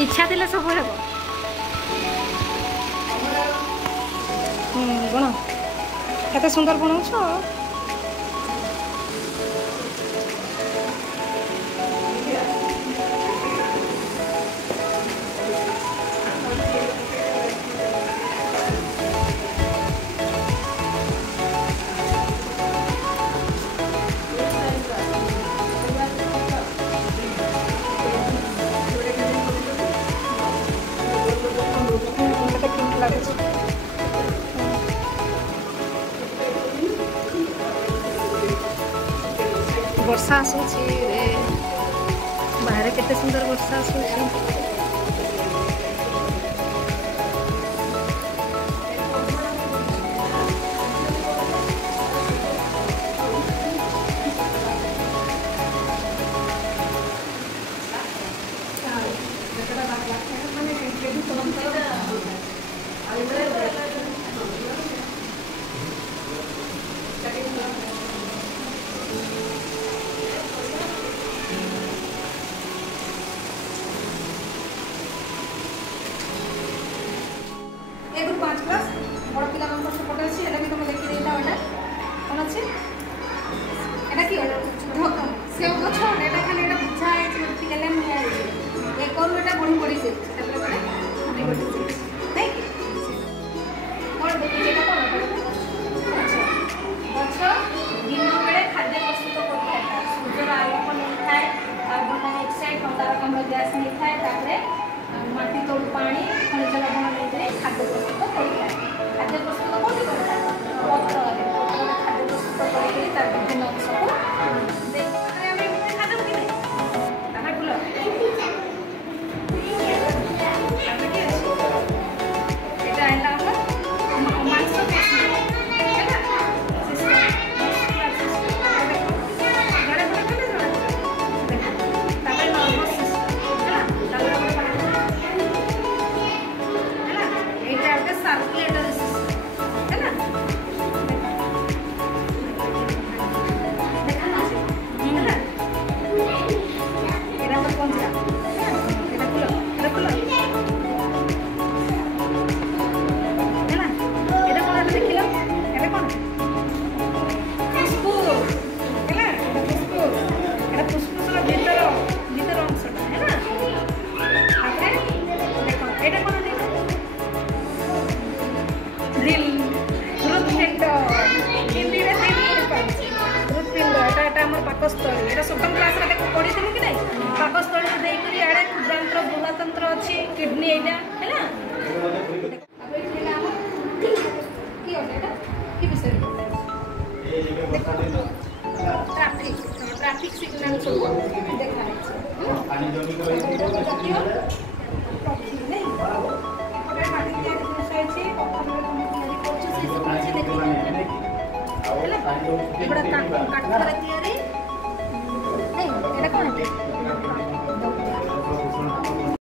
इच्छा थे सब हे बना केते सुंदर बनाऊछ। वर्षा आसूची बाहर केते सुंदर वर्षा आसूची। एक 5 क्लास बड़ पिला सपोर्ट अच्छी भी तुम देखी देता एटा कौन अच्छे एटा कि सेव गछ एटा खाली एटा बुझा है कि केले मुया है एक और एटा बड़ी बड़ी से सेटा परे बड़ी बड़ी से नहीं और देखि एटा कौन अच्छा गछ दिन बेले खाद्य प्रस्तुत करता है सूर्यर आलोक नहीं थाए कार्बन डाइऑक्साइड अंगारकाम्ल गैस नहीं थाए तापरे माटी तोड़ पानी खनिज लवण नहीं खाद्य प्रस्तुत करता है। खाद्य प्रस्तुत कौन करता है पत्र खाद्य प्रस्तुत करके तार विभिन्न अंश को पाकस्थली एटा सप्तम क्लास रे पढ़ी थी कि नहीं पाकस्थली देकर याडे क्षुद्रांत्र बृहतंत्र अच्छी किडनी एटा हैना ट्रैफिक ट्रैफिक सिग्नल सब देखा पानी जमी काठर